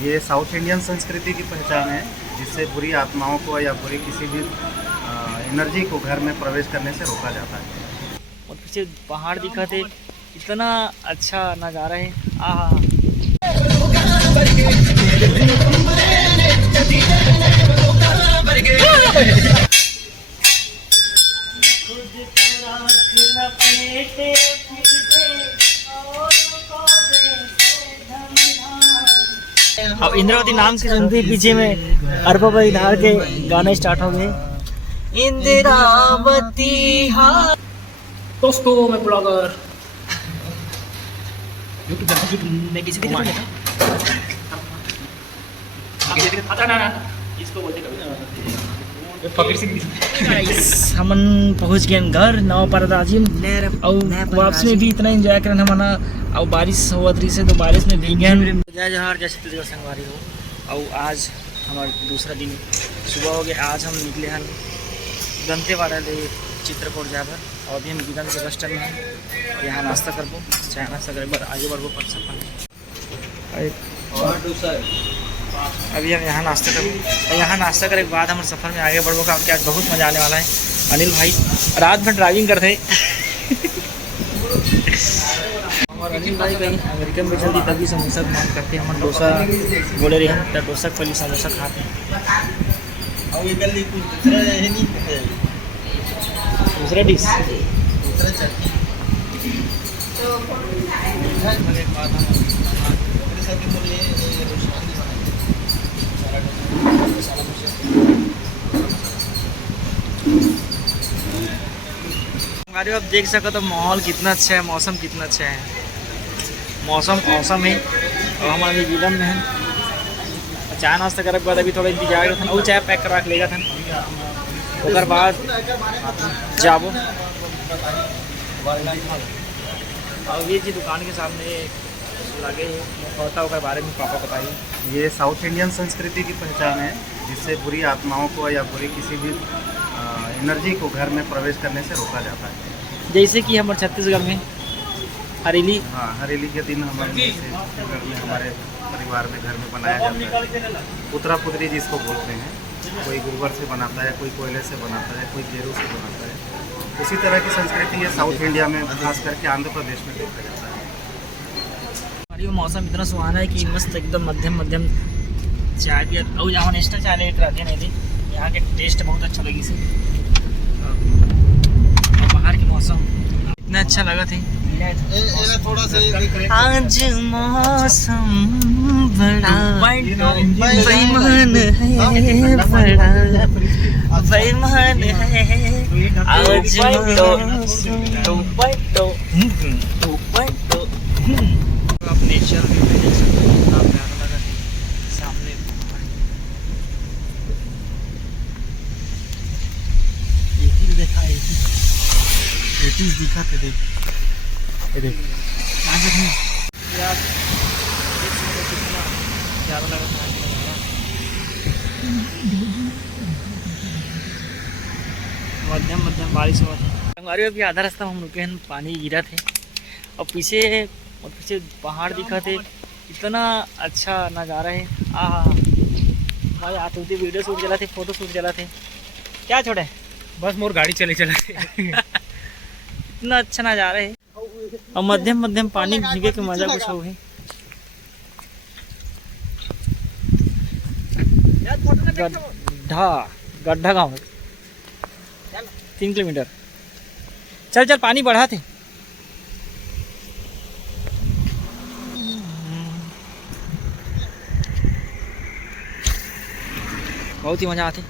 ये south Indian संस्कृति की पहचान है, जिससे बुरी आत्माओं को या बुरी किसी भी एनर्जी को घर में प्रवेश करने से रोका जाता है। और पीछे पहाड़ दिखा थे, इतना अच्छा नज़ारा है। आहा अब इंद्रावती नाम की सुनते ही पीछे में अरबाबाई धार के गाने स्टार्ट हो गए। इंद्रावती दोस्तों, मैं ब्लॉगर मैं किसी को हमन पहुंच गए घर नौ परदाजिम और वापसी में भी इतना एंजॉय करना मना। और बारिश हुआ रही से तो बारिश में भीग गए। जय जवाहर जय छत्तीसगढ़ संगवारी हो। और आज हमारा दूसरा दिन सुबह हो गया। आज हम निकले हैं दंतेवाड़ा ले चित्रकूट जाकर और अभी हम गीता के बस स्टैंड में हैं और यहाँ नाश्ता करबो, चाय नाश्ता कर आगे बढ़बो पर सफर। अभी हम यहाँ नाश्ता करबो और यहाँ नाश्ता करे के बाद हमारे सफ़र में आगे बढ़बो का आज बहुत मज़ा आने वाला है। अनिल भाई रात भर ड्राइविंग करते हैं और अनिल भाई कहीं अमेरिका में चलती तभी समोसा मांग करते हैं। हम डोसा बोले रहे हैं तो डोसा पहले समोसा खाते हैं। दूसरा डिश अरे आप देख सको तो माहौल कितना अच्छा है, मौसम कितना अच्छा है। मौसम औसम है और हम अभी विलम्ब में हैं। चाय नाश्ता करे के बाद अभी थोड़ा इंतजार था और चाय पैक करा के लेगा था ओकर बाद जाबो। और ये जी दुकान के सामने लगे होता ओकर बारे में पापा बताइए। ये साउथ इंडियन संस्कृति की पहचान है, जिससे बुरी आत्माओं को या बुरी किसी भी एनर्जी को घर में प्रवेश करने से रोका जाता है। जैसे कि हमारे छत्तीसगढ़ में हरेली, हाँ, हरेली के दिन हमारे छत्तीसगढ़ में हमारे परिवार में घर में बनाया जाता है पुतरा पुतरी जिसको बोलते हैं। कोई गोबर से बनाता है, कोई कोयले से बनाता है, कोई गेरू से बनाता है। उसी तरह की संस्कृति है साउथ इंडिया में, खास करके आंध्र प्रदेश में देखा जाता है। मौसम इतना सुहाना है कि मस्त एकदम मध्यम मध्यम चाय पिया और यहाँ एक्स्ट्रा चाय लेट रहते नहीं थी। यहाँ के टेस्ट बहुत अच्छा लगी से। बाहर की मौसम इतना अच्छा लगा था। आज मौसम बड़ा बेईमान है, बड़ा बेईमान है आज आप नेचर कितना प्यारा लगा सामने। देखा दिखा थे देख यार कितना प्यारा लगा था। मध्यम मध्यम बारिश हुआ था। हमारे अभी आधा रास्ता हम रुके हैं, पानी गिरा थे और पीछे पहाड़ दिखा थे। इतना अच्छा नज़ारा है। भाई आते थे वीडियो शूट चला थे, फोटो शूट चला थे। क्या छोड़े बस मोर गाड़ी चले इतना अच्छा नज़ारा है और मध्यम मध्यम पानी भीगे के मजा कुछ हो गई। गड्ढा गाँव 3 किलोमीटर। चल चल पानी बढ़ा थे। बहुत ही मज़ा आते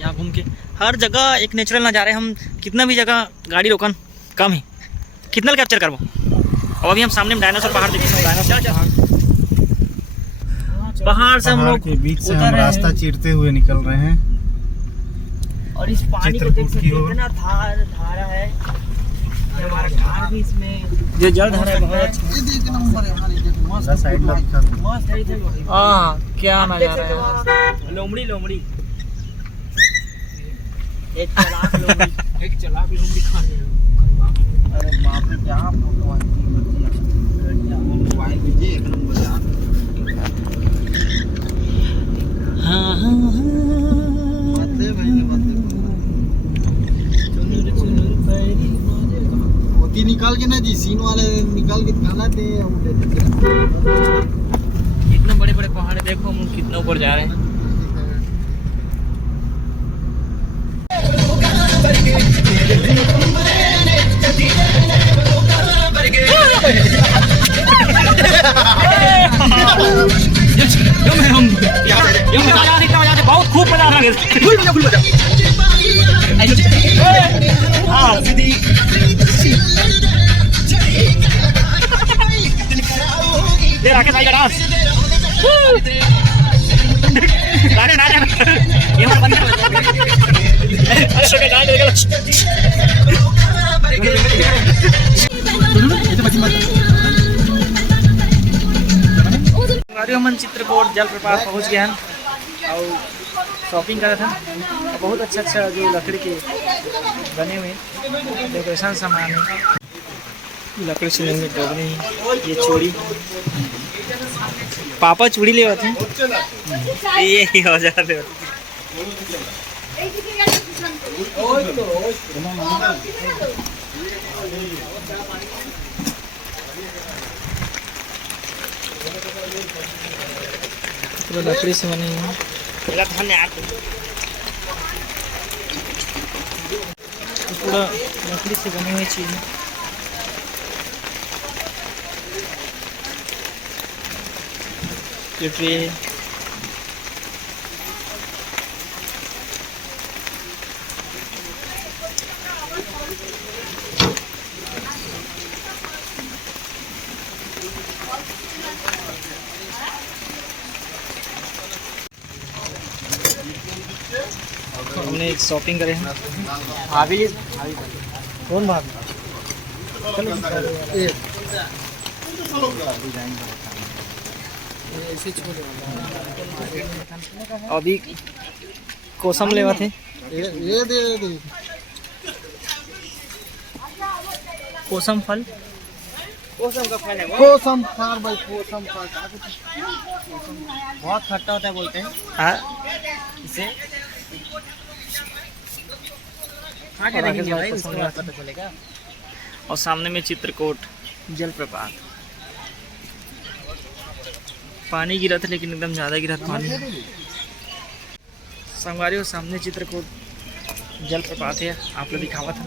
यहाँ घूम के। हर जगह एक नेचुरल नज़ारा है। हम कितना भी जगह गाड़ी रोकन कम है, कितना कैप्चर करबो। और अभी हम सामने में डायनासोर पहाड़ देखेंगे। पहाड़ से हम लोग के बीच से हम रास्ता चीरते हुए निकल रहे हैं और इस पानी को देख सकते हैं कितना धारा है। हमारा कार भी इसमें जो जल धारा है बहुत अच्छा साइड में दिखा मस्त है। क्या नज़ारा है। लोमड़ी लोमड़ी एक चला भी लोमड़ी खाने। अरे बाप रे, क्या फोटो आई मोबाइल लीजिए एक नंबर यार। निकाल के ना जी सीन वाले निकाल के दिखाना थे हम ले लेते। इतने बड़े बड़े पहाड़ है, देखो हम कितना ऊपर जा रहे हैं। बहुत खूब मजा आ रहा है। राकेश भाई का डांस मन चित्रकूट जलप्रपात पहुंच गया और शॉपिंग करा था। बहुत अच्छा अच्छा जो लकड़ी के बने हुए डेकोरेशन सामान है, लकड़ी से लेंगे डोगने ही। ये चूड़ी पापा चूड़ी ले आते हैं, ये ही हो जाते पूरा लकड़ी से बनी है। पूरा लकड़ी से बनी हुई चीज़ है। ये ट्रे है, हमने शॉपिंग करे हैं। भाभी कौन भाभी? अभी कोसम लेवा थे, ये दे कोसम फल, कोसम का फल है, कोसम फार भाई, कोसम फार बहुत खट्टा होता है बोलते हैं। हाँ, इसे खा के देखेंगे भाई, उसके बाद पता चलेगा। और सामने में चित्रकूट जलप्रपात, पानी गिरा था लेकिन एकदम ज़्यादा गिरा था पानी। संगवारी और सामने चित्रकूट जलप्रपात है, आप लोग दिखावा था।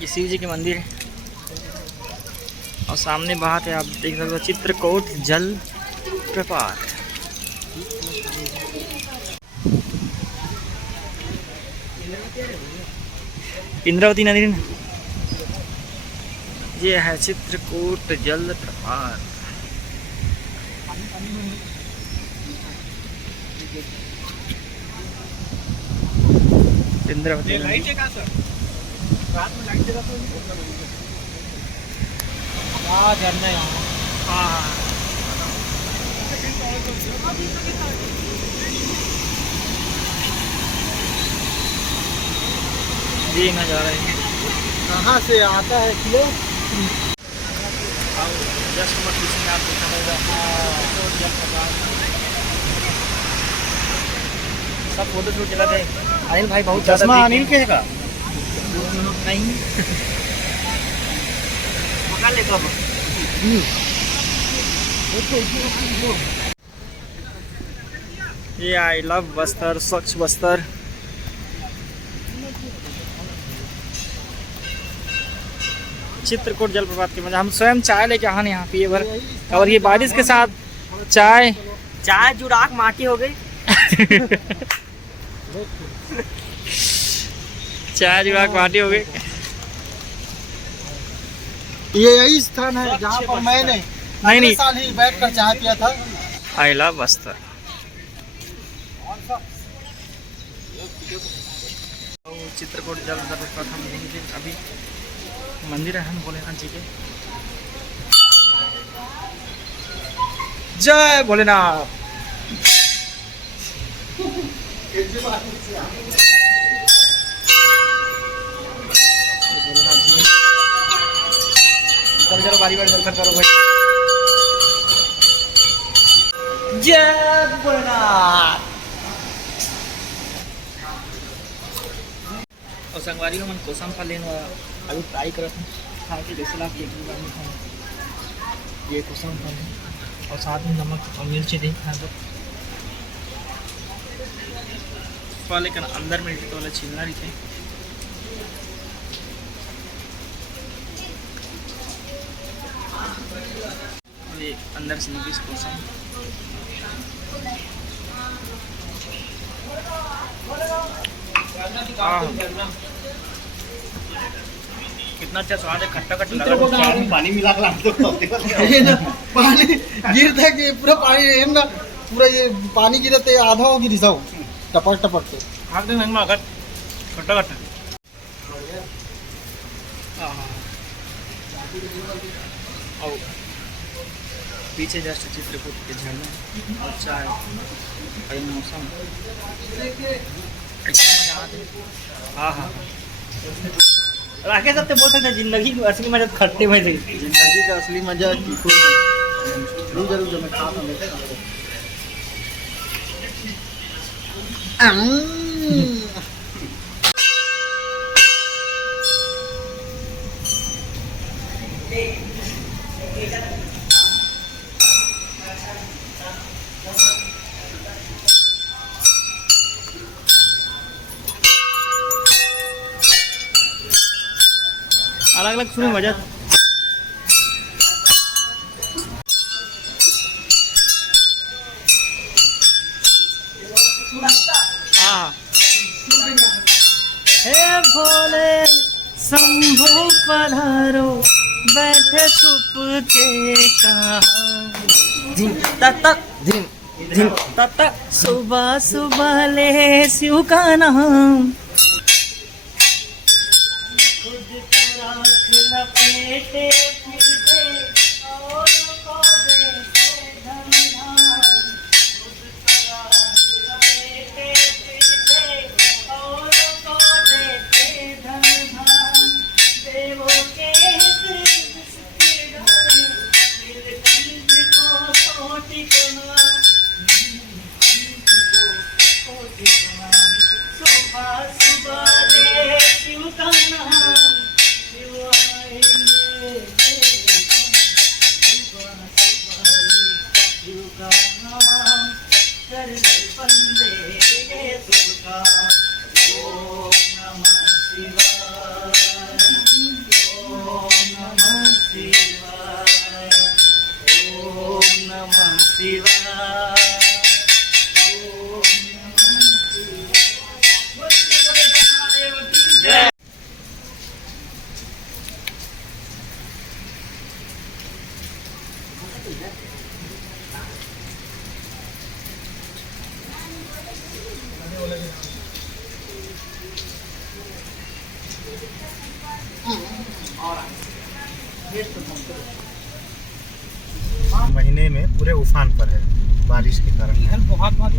ये शिव जी के मंदिर है और सामने बात है, आप देख सकते हो चित्रकूट जलप्रपात। इंद्रावती नदी, ये है चित्रकूट जलप्रपात। इंद्रावती नदी झरना है। हाँ, ये नज़ारा है। कहाँ से आता है किलो? सब फोटो शूट चला गए। अनिल भाई बहुत चश्मा अनिल के का नहीं पकड़ ले कब। ये आई लव बस्तर, स्वच्छ बस्तर। चित्रकूट जलप्रपात के मजा हम स्वयं चाय लेके आने यहाँ पिए भर, और ये बारिश के साथ चाय जुड़ाक माटी हो गई। चाय जुड़ाक माटी हो गई। ये यही स्थान है जहाँ पर मैंने नहीं साल ही बैठ कर चाय पिया था। I love Bastar. चित्रकूट जलप्रपात हम देखेंगे। अभी मंदिर है हम भोलेनाथ जी के। जय भोलेनाथ। भोलेनाथ जी चलो चलो बारी बारी दर्शन करो भाई। जय भोलेनाथ। और संगवारी को मन कोसम फल लेना अभी ट्राई करते हैं खा के जैसे लाख एक बार में खाना ये कुसम खाना और साथ में नमक और मिर्ची दे खा दो वाले का अंदर में तो वाला छीलना रही थे ये अंदर से निकली कुसम कितना अच्छा स्वाद है खट्टा खट्टा लगा पानी मिला के ये ना पानी गिरता कि पूरा पानी है ना पूरा ये पानी गिरते आधा हो गिरी सब टपक टपक के हाथ में नहीं मार खट्टा खट्टा और पीछे जस्ट चित्रकूट के झरना अच्छा है और मौसम हाँ हाँ राकेश साहब तो बोल सकते हैं जिंदगी की असली मजा खट्टे में थी जिंदगी का असली मजा तीखो जरूर जब मैं खाता हूँ अलग अलग सुने मजा हाँ हे भोले शंभु पधारो बैठे छुप के कहाँ धीम तक धीम धीम तक सुबह सुबह ले शिव का नाम लपेटे फिरते और को देते धमधाम खुद लपेटे फिरते और को देते धमधाम देवों के नीलकंठ को कोटि सुबह सुबह ले शिव का नाम महीने में पूरे उफान पर है बारिश के कारण बहुत बहुत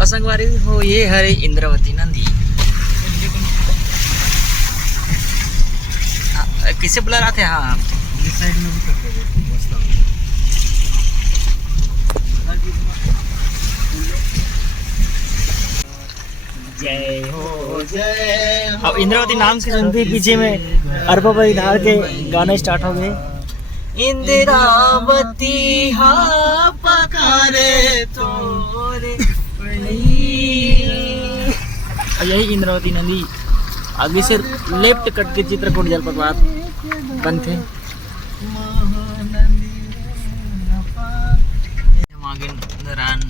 असंगवारी हो ये हरे इंद्रावती नंदी किसे बुला रहे थे हाँ इस साइड में भी करते हैं जय हो जय अब इंद्रावती नाम से सुनते ही पीछे में अरबा परिधार के गाने स्टार्ट हो गए इंद्रावती हा पकारे तोरे यही इंद्रावती नदी आगे से लेफ्ट कट के चित्रकूट जलप्रपात बनते आगे नारायण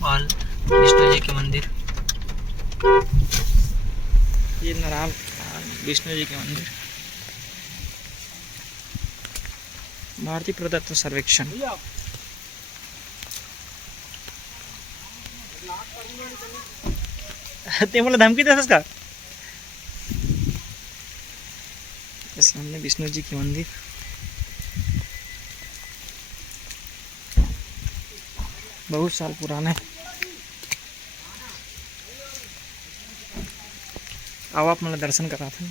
पाल विष्णु जी के मंदिर ये नारायण विष्णु जी के मंदिर भारतीय पुरातत्व सर्वेक्षण ते मला धमकी देतस का सामने विष्णु जी के मंदिर बहुत साल पुराना है आओ आप मला दर्शन करा था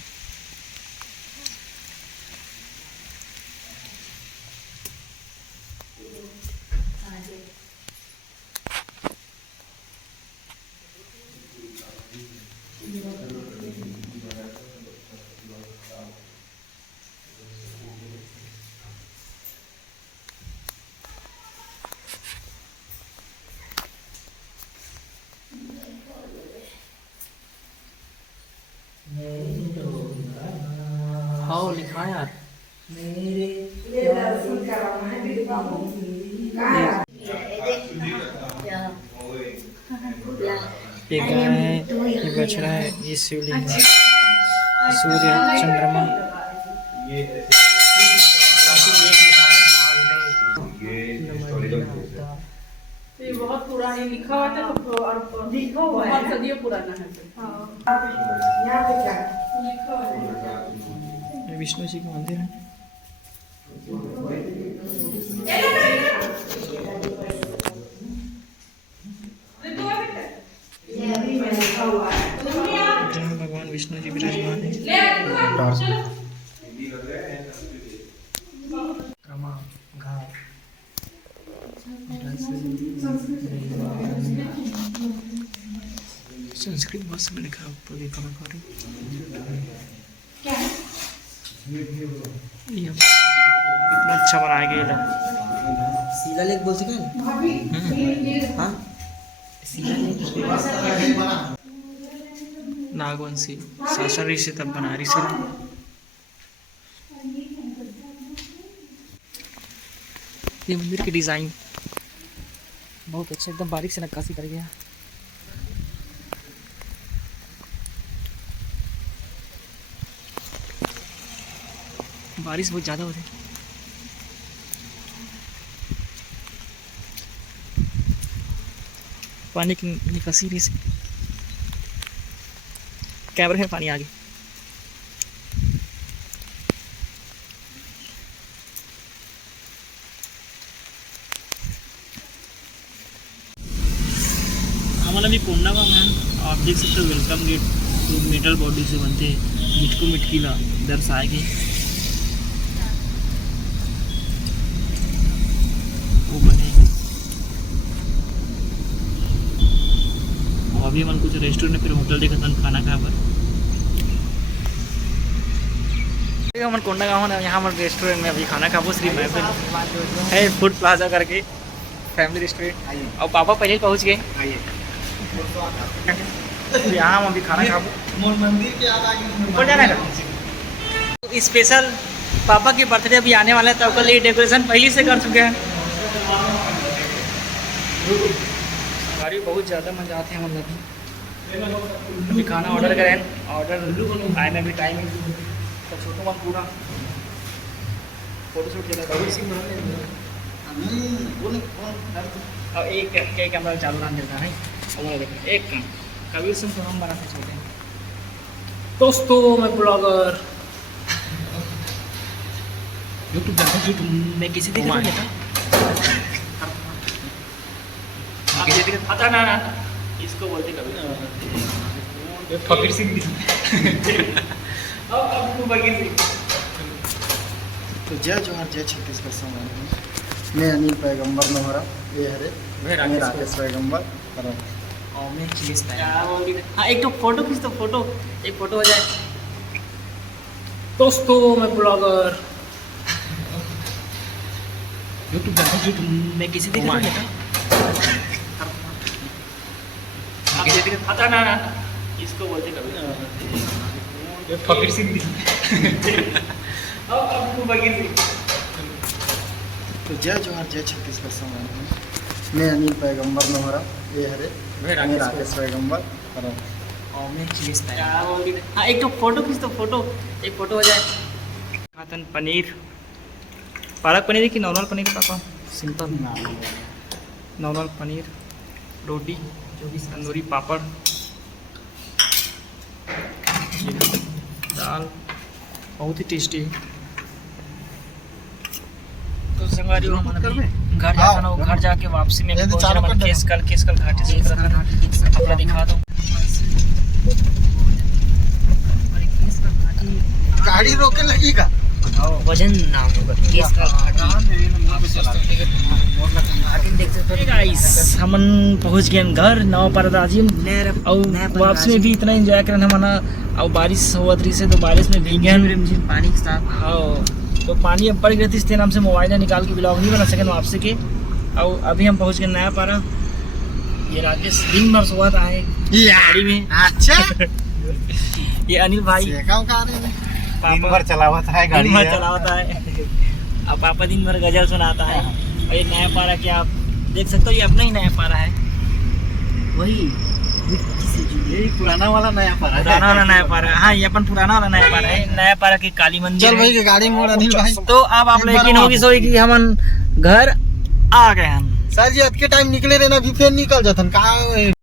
हाँ लिखा है यार। ये गाय है, ये बछड़ा है, ये शिवलिंग है, सूर्य चंद्रमा। ये बहुत पुरानी लिखा हुआ था और लिखा हुआ है बहुत सदियों पुराना है। लिखा हुआ है। ये विष्णु जी का मंदिर है। जहाँ भगवान विष्णु जी विराजमान है। रमा घाट संस्कृत भाषा में लिखा ऊपर देखा मैं करूँ इतना अच्छा बनाया गया। शिलालेख बोल सके हाँ नागवंशी शासन ऋषि तब बना ऋषि। ये मंदिर की डिजाइन बहुत अच्छा, एकदम बारीक से नक्काशी कर गया। बारिश बहुत ज़्यादा हो रही है। पानी की निकासी नहीं से कैमरे में पानी आ गया। हमारा भी कोंडागांव है। आप देख सकते हो वेलकम गेट तो मेटल बॉडी से बनते हैं। मिटको मिटकीला दर्शाएगी वो बने। अभी हम कुछ रेस्टोरेंट फिर होटल देखा था खाना खा पर हम कोंडागांव है। यहाँ हमारे रेस्टोरेंट में अभी खाना खाबो श्री महफिल है फूड प्लाजा करके फैमिली रेस्टोरेंट। और पापा पहले पहुँच गए। यहाँ हम अभी खाना खाबो मंदिर के आगे ऊपर जाना है। तो स्पेशल पापा के बर्थडे अभी आने वाला है तो कल ये डेकोरेशन पहले से कर चुके हैं। गाड़ी बहुत ज़्यादा मजा आते हैं हम लोग। अभी खाना ऑर्डर करें, ऑर्डर आए में भी टाइम है तो छोटो मत पूरा फोटो शूट चला। और एक कैमरा चालू रहने देता है। एक कबीर सिंह को हम बनाते चलते हैं। दोस्तों मैं ब्लॉगर यूट्यूब मैं किसी दिन आता ना इसको बोलते कभी फकीर सिंह। तो जय जोहार जय छत्तीसगढ़ समाज में मैं अनिल पैगंबर नोहरा ये हरे मैं राकेश पैगंबर हाँ एक तो फोटो खींच दो। फोटो एक फोटो हो जाए। दोस्तों मैं ब्लॉगर यूट्यूब मैं किसी दिन आता ना इसको बोलते कभी फकीर सिंह। तो जय जोहार जय छत्तीसगढ़ समाज में मैं अनिल पैगंबर नोहरा ये हरे मैं राकेश पैगंबर हाँ एक तो फोटो खींच दो। फोटो एक फोटो हो जाए। खातन पनीर पालक पनीर की नॉर्मल पनीर पापा सिंपल नॉर्मल पनीर रोटी जो भी तंदूरी पापड़ दाल बहुत ही टेस्टी है। तो संगवारी हम घर जाता ना घर जाके वापसी में केस कल घाटी से अपना दिखा दो। गाड़ी रोके लगेगा वजन नाम होगा केस कल गाइस हमन पहुंच गए घर नौ परदाजिम और वापसी में भी इतना एंजॉय करन हमन। और बारिश होत रही से तो बारिश में भीगे पानी के साथ। हाँ तो पानी अब पड़ गई थी इसके नाम से मोबाइल निकाल के ब्लॉग नहीं बना सके वापसी के। और अभी हम पहुंच गए नया पारा। ये राकेश दिन भर सोता है गाड़ी में। अच्छा ये अनिल भाई दिन भर चला हुआ है गाड़ी दिन भर है। चला होता है। अब पापा दिन भर गजल सुनाता है। और ये नया पारा क्या आप देख सकते हो, ये अपना ही नया पारा है। वही यही पुराना वाला नया पारा पुराना वाला नया पारा है। हाँ, ये अपन पुराना वाला नया पारा है। नया पारा की काली मंदिर चल है। भाई के गाड़ी मोड़ अनिल भाई तो अब आप एक बार यकीन होगी सोई कि हमन घर आ गए हम। सर जी आज के टाइम निकले रहे ना, अभी फिर निकल जातन का